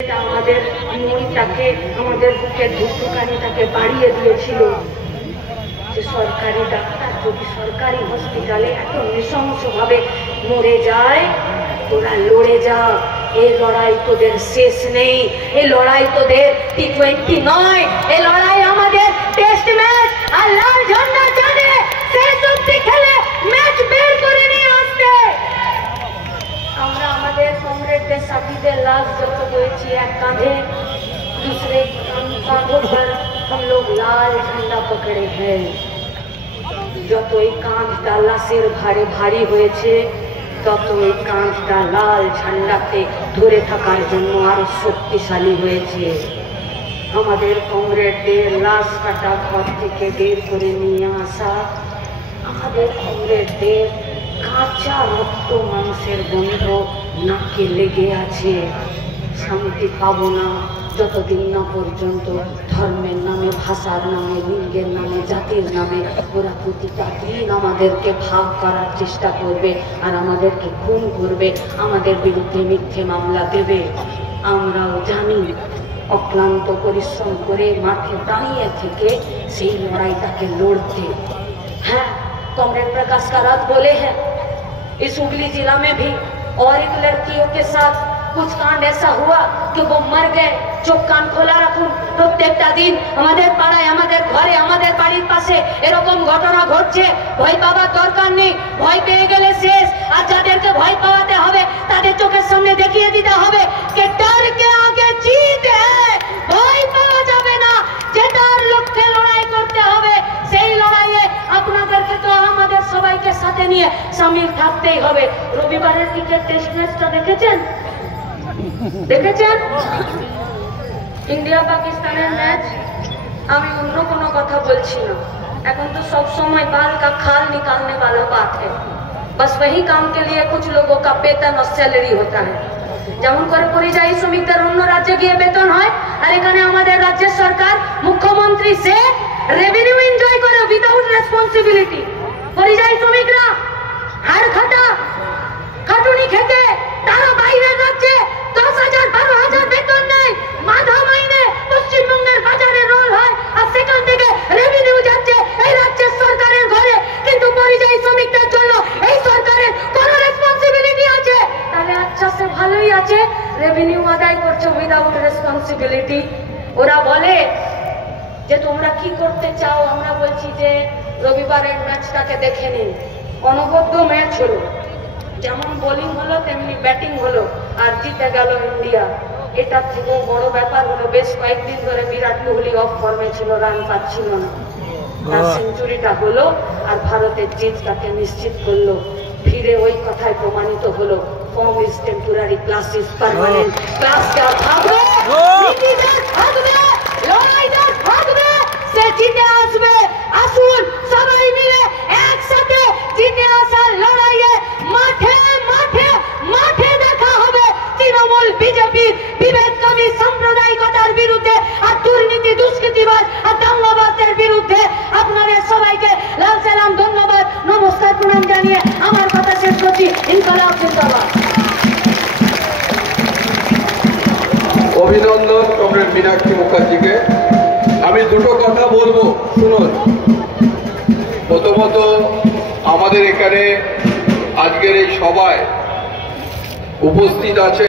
আমাদের মনটাকে, আমাদের বুকের ধুকধুকানিটাকে বাড়িয়ে দিয়েছিল যে সরকারি ডাক্তার যদি সরকারি হসপিটালে এত নৃশংসভাবে মরে যায়, তোরা লড়ে যা, এই লড়াই তোদের শেষ নেই, এই লড়াই তোদের T20 নয়, এই লড়াই আমাদের টেস্ট ম্যাচ। আর লাল ঝন্ডা জানে শেষ অবধি খেলে ম্যাচ বের করে নিয়ে আসতে। আমরা আমাদের কমরেডদের সাথীদের লাশ যত বয়েছি এক কাঁধে, दूसरे कांधों पर हम लोग लाल झंडा पकड़े हैं। যতই কাঁধটা লাশের ভারে ভারী হয়েছে, ততই কাঁধটা লাল ঝান্ডাতে ধরে থাকার জন্য আরো শক্তিশালী হয়েছে। আমাদের কমরেডদের লাশ কাটা ঘর থেকে বের করে নিয়ে আসা, আমাদের কমরেডদের কাঁচা রক্ত মাংসের গন্ধ নাকে লেগে আছে। শান্তি পাবো না যতদিন না পর্যন্ত ধর্মের নামে, ভাষার নামে, লিঙ্গের নামে, জাতির নামে ওরা প্রতিটা দিন আমাদেরকে ভাগ করার চেষ্টা করবে আর আমাদেরকে খুন করবে, আমাদের বিরুদ্ধে মিথ্যে মামলা দেবে। আমরাও জানি অক্লান্ত পরিশ্রম করে মাঠে দাঁড়িয়ে থেকে সেই লড়াইটাকে লড়তে। हाँ, कॉमरेड प्रकाश कारात बोले हैं इस हुगली जिला में भी और एक लड़कियों के साथ कुछ कांड ऐसा हुआ कि वो मर गए। चुप कान खोला रखुन, प्रत्येकटा दिन हमारे पाड़ाয়, আমাদের ঘরে, আমাদের বাড়ির পাশে এরকম ঘটনা ঘটছে। ভয় পাওয়ার দরকার নেই, ভয় পেয়ে গেলে শেষ। আর যাদেরকে ভয় পাওয়াতে হবে তাদের চোখের সামনে দেখিয়ে দিতে হবে যে ডর কে আগে জিত है, ভয় পাওয়া যাবে না। যেটার লক্ষ্যে লড়াই করতে হবে সেই লড়াইয়ে আপনাদেরকে তো আমাদের সবাইকে সাথে নিয়ে শামিল থাকতেই হবে। রবিবারের ক্রিকেট টেস্ট ম্যাচটা দেখেছেন? দেখেছেন ইন্ডিয়া পাকিস্তানের ম্যাচ? আমি অন্য কোনো কথা বলছি না, এখন तो सब समय बाल का खाल निकालने वाला बात है। बस वही काम के लिए कुछ लोगों का वेतन और सैलरी होता है। যেমন করে পরিযায়ী শ্রমিকদের অন্য রাজ্যে গিয়ে বেতন হয়, আর এখানে আমাদের রাজ্যের সরকার মুখ্যমন্ত্রী সে রেভিনিউ এনজয় করে উইদাউট রেসপন্সিবিলিটি। পরিযায়ী শ্রমিকরা হাড় খাটা খাটুনি খেতে তারা বাইরের রাজ্যে 10,000 12,000 বেতন নেয়, মাথা মাইনে পশ্চিমবঙ্গের বাজারে রোল হয় আর সেখান থেকে রেভিনিউ যাচ্ছে এই রাজ্যের সরকারের ঘরে। কিন্তু পরিযায়ী শ্রমিকদের জন্য এই সরকারের কোনো রেসপন্সিবিলিটি আছে? তাহলে আচ্ছা সে ভালোই আছে, রেভিনিউ আদায় করছে উইদাউট রেসপন্সিবিলিটি। ওরা বলে যে তোমরা কি করতে চাও? আমরা বলছি যে রবিবারের ম্যাচটাকে দেখে নিন। অনবদ্য ম্যাচ হলো, যেমন বোলিং হলো তেমনি ব্যাটিং হলো, আর জিতে গেল ইন্ডিয়া। এটার থেকেও বড় ব্যাপার হলো বেশ কয়েকদিন ধরে বিরাট কোহলি অফ ফর্মে ছিল, রান পাচ্ছিল না, তার সেঞ্চুরিটা হলো আর ভারতের জিতটাকে নিশ্চিত করলো। ফিরে ওই কথায় প্রমাণিত হলো form is temporary, class is permanent. ক্লাসটা থাকবে, নীতিদের থাকবে, লড়াইদার থাকবে, সে জিতে আসবে। আসুন সবাই মিলে একসাথে জিতে আসার লড়াইয়ে মাঠে মাঠে মাঠে দেখা হবে তৃণমূল বিজেপির বিভেদকামী সাম্প্রদায়িকতার বিরুদ্ধে আর দুর্নীতি দুষ্কৃতিবাদ আর দাঙ্গাবাজদের বিরুদ্ধে। আপনাদের সবাইকে লাল সালাম, ধন্যবাদ, নমস্কার, প্রণাম জানিয়ে আমার কথা শেষ করছি। ইনকলাব জিন্দাবাদ। অভিনন্দন কমরেড মীনাক্ষী মুখার্জিকে। আমি দুটো কথা বলবো, শুনুন। প্রথমত আমাদের এখানে আজকের এই সভায় উপস্থিত আছে